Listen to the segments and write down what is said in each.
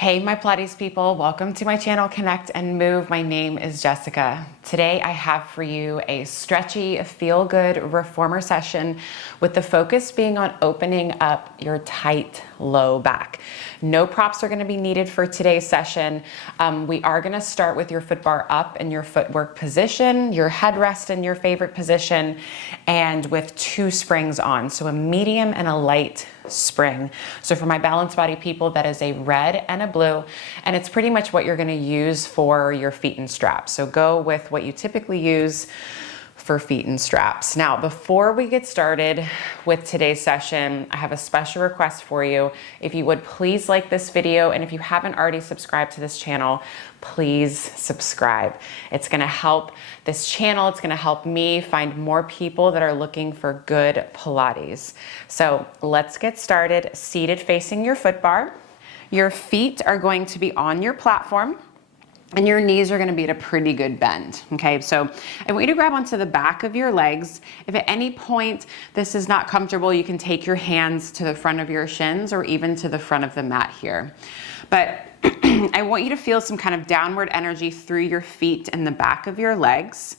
Hey, my Pilates people, welcome to my channel, Connect and Move. My name is Jessica. Today I have for you a stretchy, feel-good reformer session with the focus being on opening up your tight low back. No props are gonna be needed for today's session. We are gonna start with your foot bar up in your footwork position, your headrest in your favorite position, and with 2 springs on. So a medium and a light spring. So for my balanced body people, that is a red and a blue, and it's pretty much what you're gonna use for your feet and straps. So go with what you typically use for feet and straps. Now, before we get started with today's session, I have a special request for you. If you would please like this video, and if you haven't already subscribed to this channel, please subscribe. It's gonna help this channel, it's gonna help me find more people that are looking for good Pilates. So let's get started. Seated facing your foot bar. Your feet are going to be on your platform, and your knees are gonna be at a pretty good bend, okay? So I want you to grab onto the back of your legs. If at any point this is not comfortable, you can take your hands to the front of your shins or even to the front of the mat here. But I want you to feel some kind of downward energy through your feet and the back of your legs.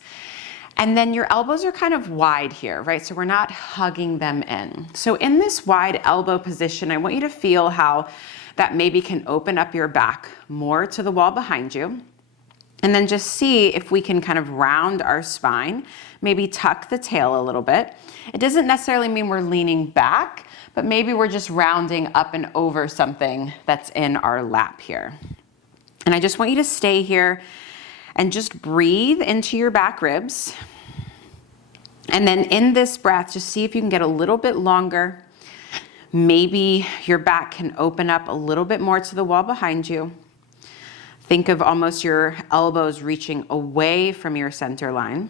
And then your elbows are kind of wide here, right? So we're not hugging them in. So in this wide elbow position, I want you to feel how that maybe can open up your back more to the wall behind you. And then just see if we can kind of round our spine, maybe tuck the tail a little bit. It doesn't necessarily mean we're leaning back, but maybe we're just rounding up and over something that's in our lap here. And I just want you to stay here and just breathe into your back ribs. And then in this breath, just see if you can get a little bit longer. Maybe your back can open up a little bit more to the wall behind you. Think of almost your elbows reaching away from your center line.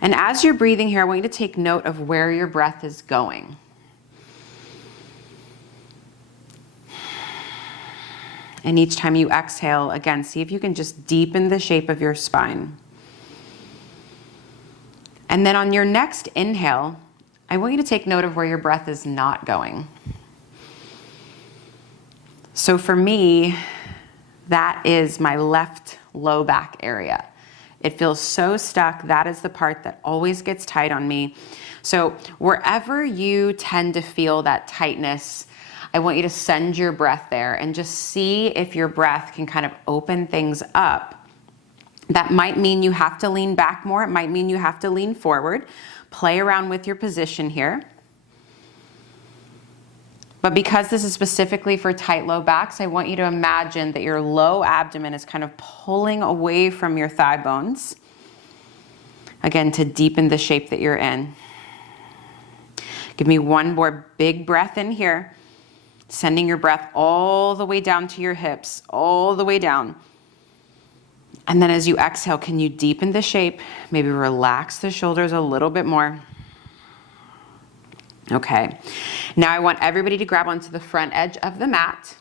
And as you're breathing here, I want you to take note of where your breath is going. And each time you exhale, again, see if you can just deepen the shape of your spine. And then on your next inhale, I want you to take note of where your breath is not going. So for me, that is my left low back area. It feels so stuck. That is the part that always gets tight on me. So wherever you tend to feel that tightness, I want you to send your breath there and just see if your breath can kind of open things up. That might mean you have to lean back more. It might mean you have to lean forward. Play around with your position here. But because this is specifically for tight low backs, I want you to imagine that your low abdomen is kind of pulling away from your thigh bones. Again, to deepen the shape that you're in. Give me one more big breath in here. Sending your breath all the way down to your hips, all the way down. And then as you exhale, can you deepen the shape? Maybe relax the shoulders a little bit more. Okay. Now I want everybody to grab onto the front edge of the mat.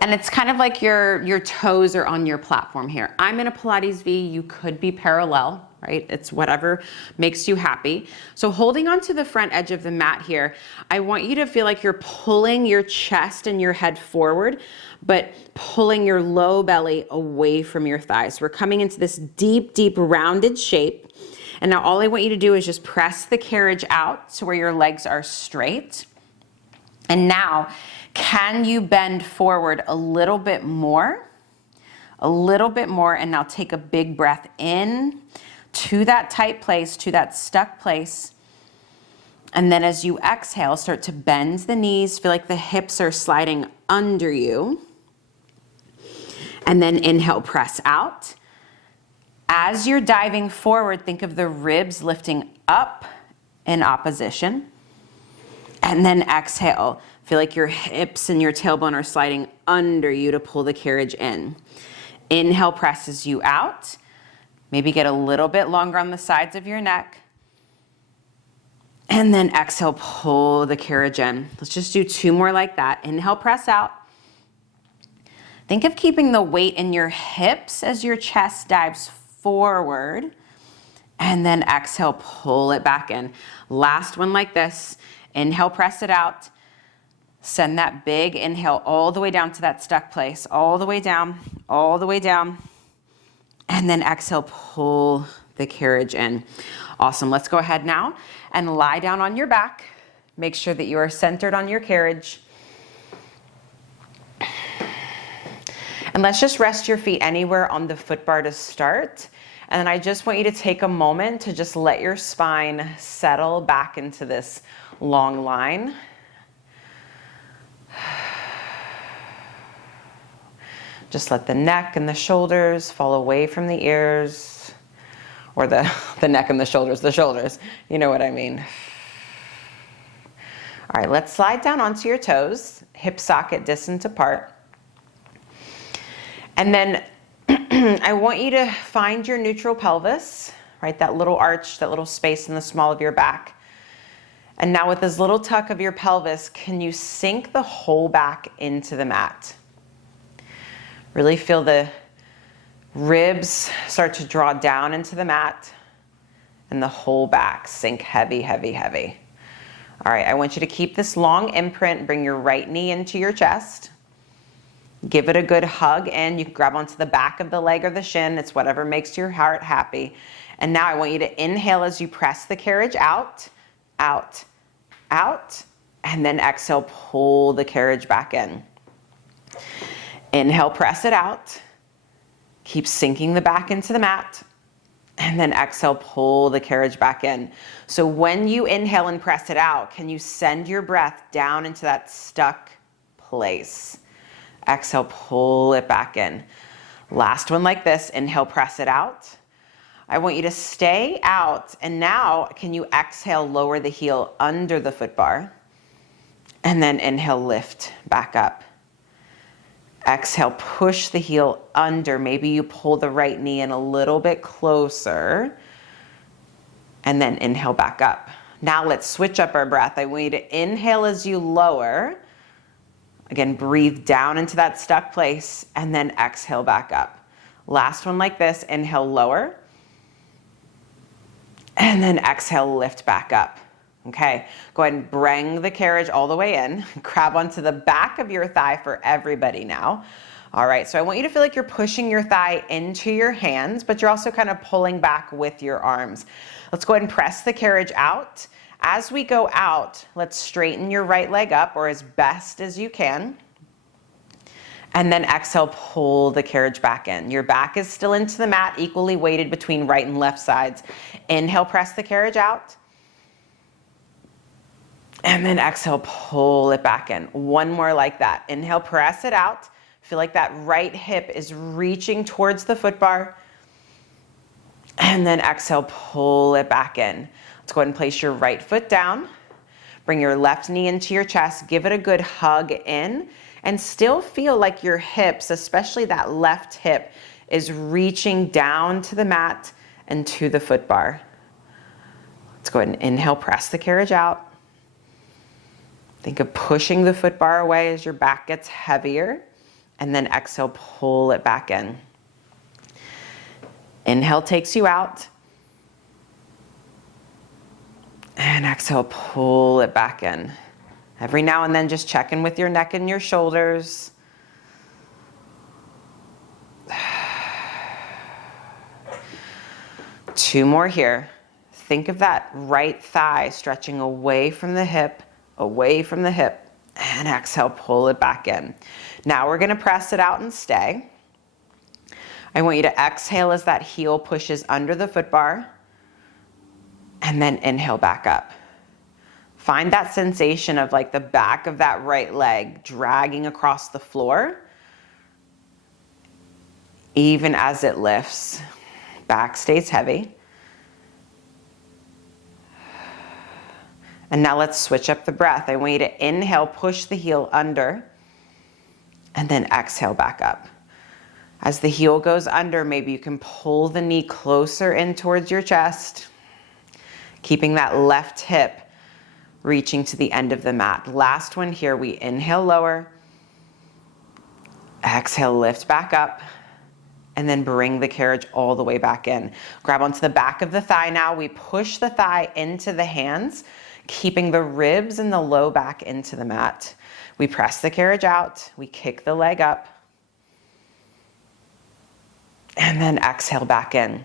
And it's kind of like your toes are on your platform here. I'm in a Pilates V. You could be parallel, right? It's whatever makes you happy. So holding onto the front edge of the mat here, I want you to feel like you're pulling your chest and your head forward, but pulling your low belly away from your thighs. We're coming into this deep, deep rounded shape. And now all I want you to do is just press the carriage out to where your legs are straight. And now, can you bend forward a little bit more? A little bit more, and now take a big breath in to that tight place, to that stuck place. And then as you exhale, start to bend the knees. Feel like the hips are sliding under you. And then inhale, press out. As you're diving forward, think of the ribs lifting up in opposition. And then exhale. Feel like your hips and your tailbone are sliding under you to pull the carriage in. Inhale presses you out. Maybe get a little bit longer on the sides of your neck. And then exhale, pull the carriage in. Let's just do 2 more like that. Inhale, press out. Think of keeping the weight in your hips as your chest dives forward. And then exhale, pull it back in. Last one like this. Inhale, press it out. Send that big inhale all the way down to that stuck place, all the way down, all the way down. And then exhale, pull the carriage in. Awesome. Let's go ahead now and lie down on your back. Make sure that you are centered on your carriage. And let's just rest your feet anywhere on the foot bar to start. And then I just want you to take a moment to just let your spine settle back into this long line. Just let the neck and the shoulders fall away from the ears, or the neck and the shoulders, you know what I mean. All right, let's slide down onto your toes, hip socket distant apart. And then I want you to find your neutral pelvis, right? That little arch, that little space in the small of your back. And now with this little tuck of your pelvis, can you sink the whole back into the mat? Really feel the ribs start to draw down into the mat and the whole back sink heavy, heavy, heavy. All right, I want you to keep this long imprint. Bring your right knee into your chest. Give it a good hug in. You can grab onto the back of the leg or the shin. It's whatever makes your heart happy. And now I want you to inhale as you press the carriage out, out, out, and then exhale, pull the carriage back in. Inhale, press it out. Keep sinking the back into the mat. And then exhale, pull the carriage back in. So when you inhale and press it out, can you send your breath down into that stuck place? Exhale, pull it back in. Last one like this. Inhale, press it out. I want you to stay out. And now can you exhale, lower the heel under the foot bar. And then inhale, lift back up. Exhale, push the heel under. Maybe you pull the right knee in a little bit closer. And then inhale back up. Now let's switch up our breath. I want you to inhale as you lower. Again, breathe down into that stuck place and then exhale back up. Last one like this. Inhale, lower. And then exhale, lift back up. Okay, go ahead and bring the carriage all the way in. Grab onto the back of your thigh for everybody now. All right, so I want you to feel like you're pushing your thigh into your hands, but you're also kind of pulling back with your arms. Let's go ahead and press the carriage out. As we go out, let's straighten your right leg up, or as best as you can. And then exhale, pull the carriage back in. Your back is still into the mat, equally weighted between right and left sides. Inhale, press the carriage out. And then exhale, pull it back in. One more like that. Inhale, press it out. Feel like that right hip is reaching towards the foot bar. And then exhale, pull it back in. Let's go ahead and place your right foot down. Bring your left knee into your chest. Give it a good hug in. And still feel like your hips, especially that left hip, is reaching down to the mat and to the foot bar. Let's go ahead and inhale, press the carriage out. Think of pushing the foot bar away as your back gets heavier. And then exhale, pull it back in. Inhale takes you out. And exhale, pull it back in. Every now and then just check in with your neck and your shoulders. Two more here. Think of that right thigh stretching away from the hip, and exhale, pull it back in. Now we're gonna press it out and stay. I want you to exhale as that heel pushes under the foot bar, and then inhale back up. Find that sensation of like the back of that right leg dragging across the floor, even as it lifts. Back stays heavy. And now let's switch up the breath. I want you to inhale, push the heel under, and then exhale back up. As the heel goes under, maybe you can pull the knee closer in towards your chest, keeping that left hip reaching to the end of the mat. Last one here, we inhale, lower, exhale, lift back up, and then bring the carriage all the way back in. Grab onto the back of the thigh now. We push the thigh into the hands. keeping the ribs and the low back into the mat. We press the carriage out, we kick the leg up, and then exhale back in.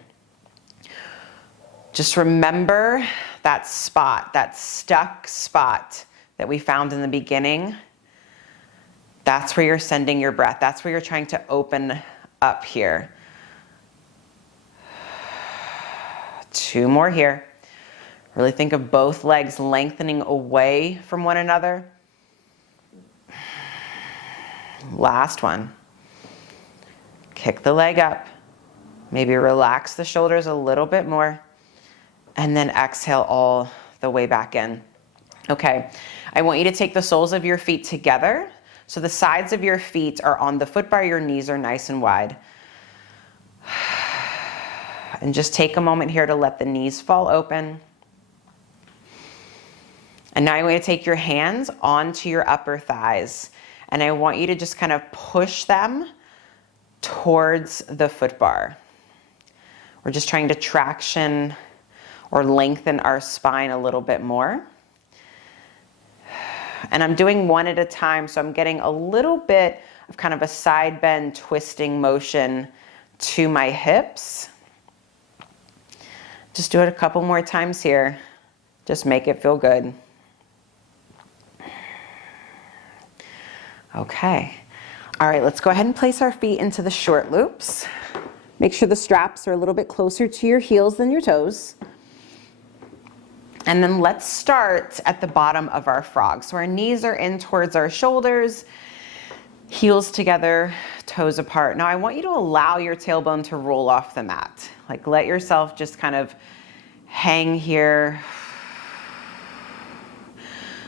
Just remember that spot, that stuck spot that we found in the beginning. That's where you're sending your breath. That's where you're trying to open up here. 2 more here. Really think of both legs lengthening away from one another. Last one. Kick the leg up. Maybe relax the shoulders a little bit more. And then exhale all the way back in. Okay, I want you to take the soles of your feet together. So the sides of your feet are on the foot bar, your knees are nice and wide. And just take a moment here to let the knees fall open. And now I want you to take your hands onto your upper thighs. And I want you to just kind of push them towards the foot bar. We're just trying to traction or lengthen our spine a little bit more. And I'm doing one at a time, so I'm getting a little bit of kind of a side bend twisting motion to my hips. Just do it a couple more times here. Just make it feel good. Okay. All right, let's go ahead and place our feet into the short loops. Make sure the straps are a little bit closer to your heels than your toes. And then let's start at the bottom of our frog. So our knees are in towards our shoulders, heels together, toes apart. Now I want you to allow your tailbone to roll off the mat. Like let yourself just kind of hang here.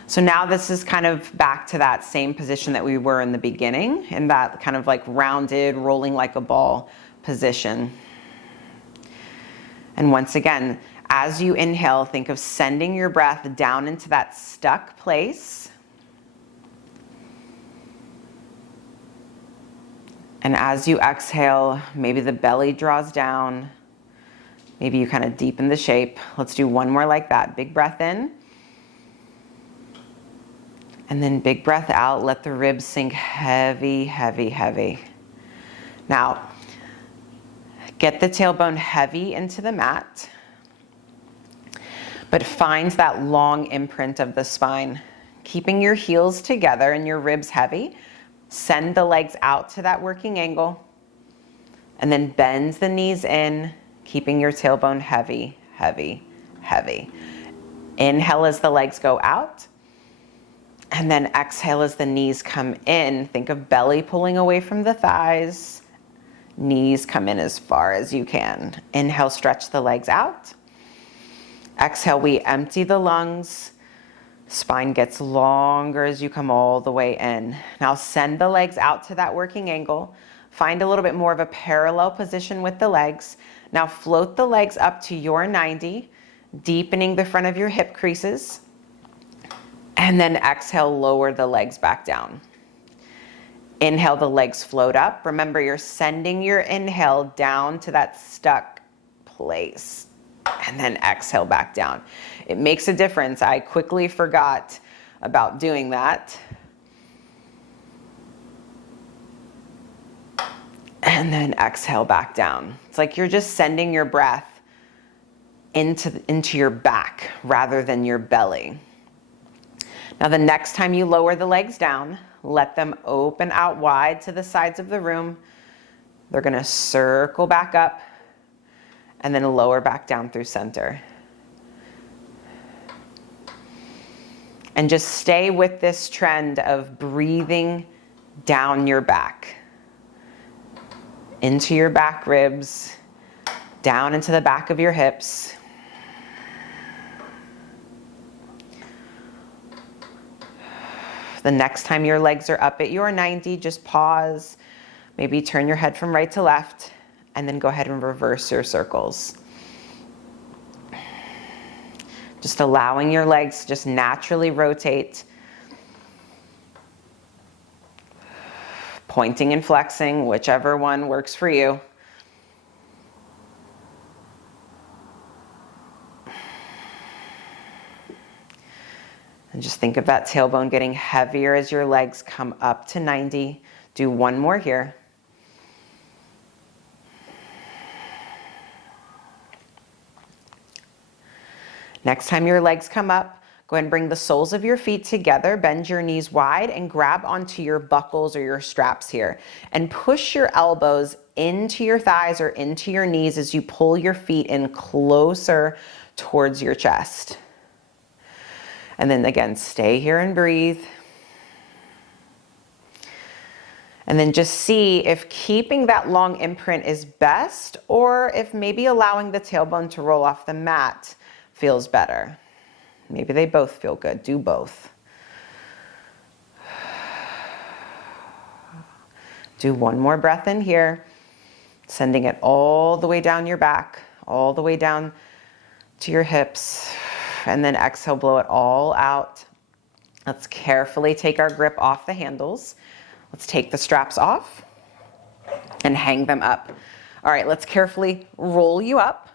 So now this is kind of back to that same position that we were in the beginning, in that kind of like rounded, rolling like a ball position. And once again, as you inhale, think of sending your breath down into that stuck place. And as you exhale, maybe the belly draws down. Maybe you kind of deepen the shape. Let's do one more like that. Big breath in. And then big breath out. Let the ribs sink heavy, heavy, heavy. Now, get the tailbone heavy into the mat. But find that long imprint of the spine. Keeping your heels together and your ribs heavy. Send the legs out to that working angle. And then bend the knees in, keeping your tailbone heavy, heavy, heavy. Inhale as the legs go out. And then exhale as the knees come in. Think of belly pulling away from the thighs. Knees come in as far as you can. Inhale, stretch the legs out. Exhale, we empty the lungs. Spine gets longer as you come all the way in. Now send the legs out to that working angle. Find a little bit more of a parallel position with the legs. Now float the legs up to your 90, deepening the front of your hip creases. And then exhale, lower the legs back down. Inhale, the legs float up. Remember, you're sending your inhale down to that stuck place. And then exhale back down. It makes a difference. I quickly forgot about doing that. And then exhale back down. It's like you're just sending your breath into your back rather than your belly. Now the next time you lower the legs down, let them open out wide to the sides of the room. They're going to circle back up and then lower back down through center. And just stay with this trend of breathing down your back, into your back ribs, down into the back of your hips. The next time your legs are up at your 90, just pause. Maybe turn your head from right to left, and then go ahead and reverse your circles. Just allowing your legs to just naturally rotate. Pointing and flexing, whichever one works for you. And just think of that tailbone getting heavier as your legs come up to 90. Do one more here. Next time your legs come up, go ahead and bring the soles of your feet together, bend your knees wide, and grab onto your buckles or your straps here. And push your elbows into your thighs or into your knees as you pull your feet in closer towards your chest. And then again, stay here and breathe. And then just see if keeping that long imprint is best, or if maybe allowing the tailbone to roll off the mat feels better. Maybe they both feel good. Do both. Do one more breath in here, sending it all the way down your back, all the way down to your hips. And then exhale, blow it all out. Let's carefully take our grip off the handles. Let's take the straps off and hang them up. All right, let's carefully roll you up.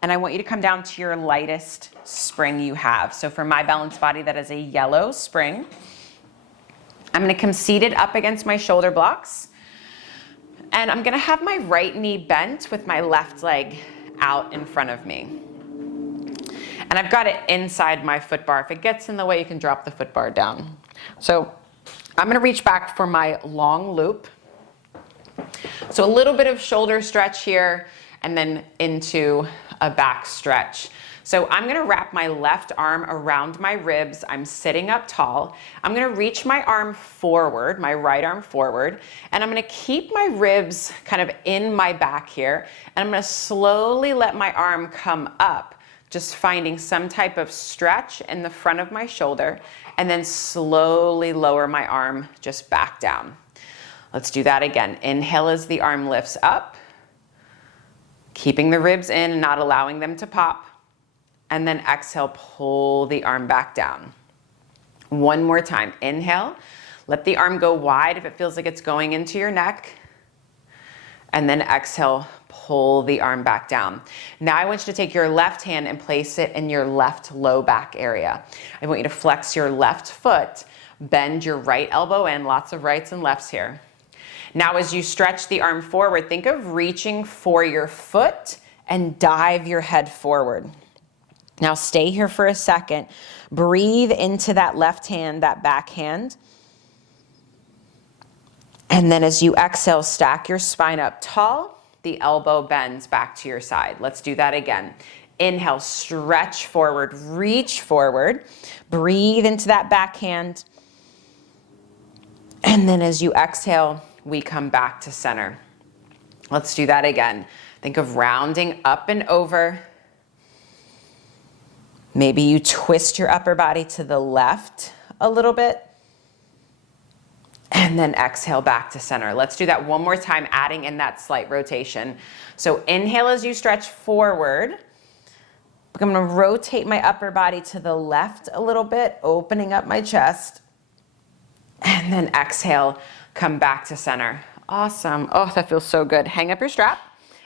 And I want you to come down to your lightest spring you have. So for my balanced body, that is a yellow spring. I'm gonna come seated up against my shoulder blocks. And I'm gonna have my right knee bent with my left leg out in front of me. And I've got it inside my foot bar. If it gets in the way, you can drop the foot bar down. So I'm gonna reach back for my long loop. So a little bit of shoulder stretch here and then into a back stretch. So I'm gonna wrap my left arm around my ribs. I'm sitting up tall. I'm gonna reach my arm forward, my right arm forward, and I'm gonna keep my ribs kind of in my back here, and I'm gonna slowly let my arm come up, just finding some type of stretch in the front of my shoulder, and then slowly lower my arm just back down. Let's do that again. Inhale as the arm lifts up, keeping the ribs in and not allowing them to pop. And then exhale, pull the arm back down. One more time. Inhale, let the arm go wide if it feels like it's going into your neck. And then exhale, pull the arm back down. Now I want you to take your left hand and place it in your left low back area. I want you to flex your left foot, bend your right elbow in, lots of rights and lefts here. Now as you stretch the arm forward, think of reaching for your foot and dive your head forward. Now stay here for a second. Breathe into that left hand, that back hand. And then as you exhale, stack your spine up tall. The elbow bends back to your side. Let's do that again. Inhale, stretch forward, reach forward. Breathe into that back hand. And then as you exhale, we come back to center. Let's do that again. Think of rounding up and over. Maybe you twist your upper body to the left a little bit. And then exhale back to center. Let's do that one more time, adding in that slight rotation. So inhale as you stretch forward. I'm gonna rotate my upper body to the left a little bit, opening up my chest. And then exhale, come back to center. Awesome. Oh, that feels so good. Hang up your strap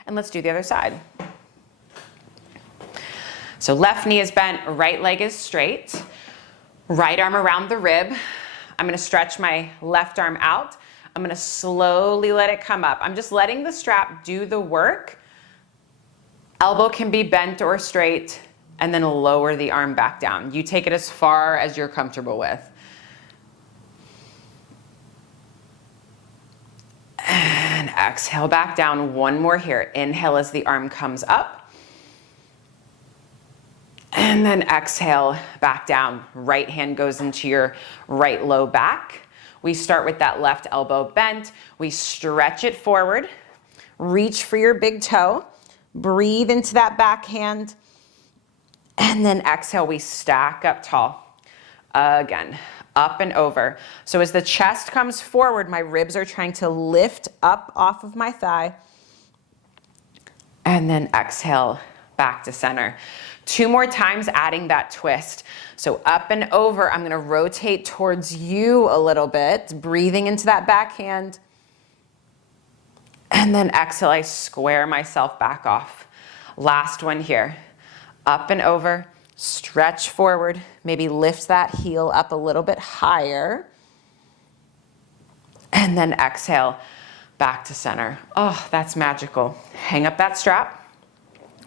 and let's do the other side. So left knee is bent, right leg is straight. Right arm around the rib. I'm gonna stretch my left arm out. I'm gonna slowly let it come up. I'm just letting the strap do the work. Elbow can be bent or straight, and then lower the arm back down. You take it as far as you're comfortable with. And exhale back down. One more here. Inhale as the arm comes up. And then exhale back down. Right hand goes into your right low back. We start with that left elbow bent. We stretch it forward. Reach for your big toe. Breathe into that back hand. And then exhale, we stack up tall. Again, up and over. So as the chest comes forward, my ribs are trying to lift up off of my thigh. And then exhale back to center. 2 more times, adding that twist. So up and over, I'm gonna rotate towards you a little bit, breathing into that back hand. And then exhale, I square myself back off. Last one here. Up and over, Stretch forward, maybe lift that heel up a little bit higher. And then exhale, back to center. Oh, that's magical. Hang up that strap.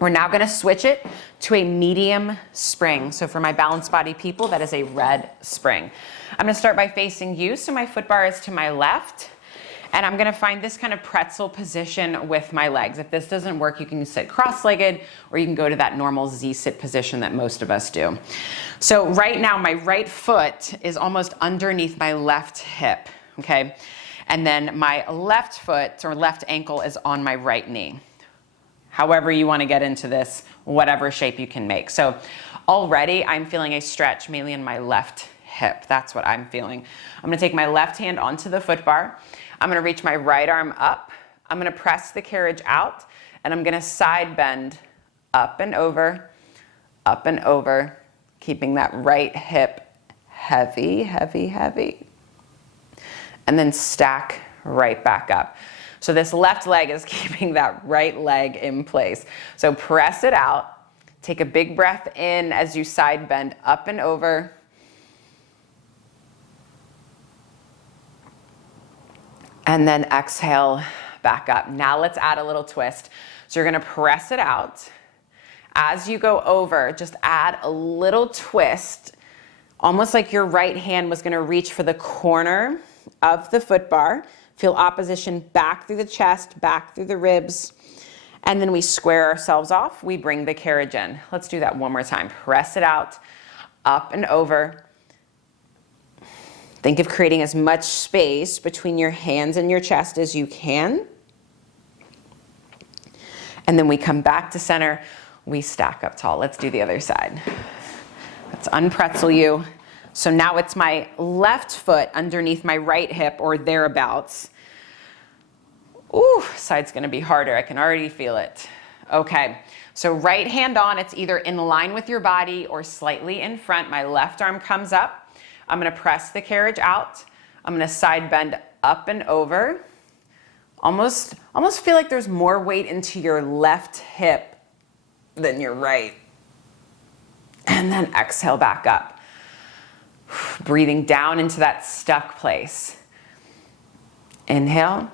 We're now gonna switch it to a medium spring. So for my balanced body people, that is a red spring. I'm gonna start by facing you, so my foot bar is to my left, and I'm gonna find this kind of pretzel position with my legs. If this doesn't work, you can sit cross-legged, or you can go to that normal Z-sit position that most of us do. So right now, my right foot is almost underneath my left hip, okay? And then my left foot or left ankle is on my right knee. However you want to get into this, whatever shape you can make. So already I'm feeling a stretch mainly in my left hip. That's what I'm feeling. I'm going to take my left hand onto the foot bar. I'm going to reach my right arm up. I'm going to press the carriage out, and I'm going to side bend up and over, keeping that right hip heavy, heavy, heavy. And then stack right back up. So this left leg is keeping that right leg in place. So press it out. Take a big breath in as you side bend up and over. And then exhale back up. Now let's add a little twist. So you're gonna press it out. As you go over, just add a little twist, almost like your right hand was gonna reach for the corner of the foot bar. Feel opposition back through the chest, back through the ribs. And then we square ourselves off. We bring the carriage in. Let's do that one more time. Press it out, up and over. Think of creating as much space between your hands and your chest as you can. And then we come back to center. We stack up tall. Let's do the other side. Let's unpretzel you. So now it's my left foot underneath my right hip or thereabouts. Ooh, side's gonna be harder. I can already feel it. Okay, so right hand on, it's either in line with your body or slightly in front. My left arm comes up. I'm gonna press the carriage out. I'm gonna side bend up and over. Almost feel like there's more weight into your left hip than your right. And then exhale back up. Breathing down into that stuck place. Inhale.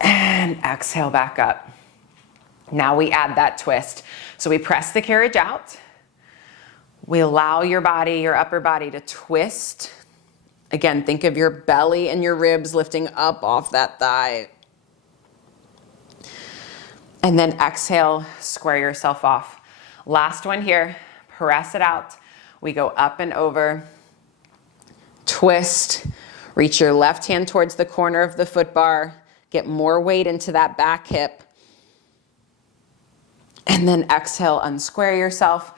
And exhale back up. Now we add that twist. So we press the carriage out. We allow your body, your upper body to twist. Again, think of your belly and your ribs lifting up off that thigh. And then exhale, square yourself off. Last one here, press it out. We go up and over, twist, reach your left hand towards the corner of the foot bar, get more weight into that back hip. And then exhale, unsquare yourself,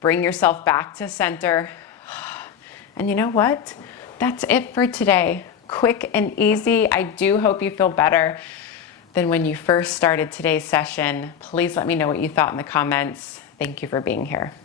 bring yourself back to center. And you know what? That's it for today. Quick and easy. I do hope you feel better than when you first started today's session. Please let me know what you thought in the comments. Thank you for being here.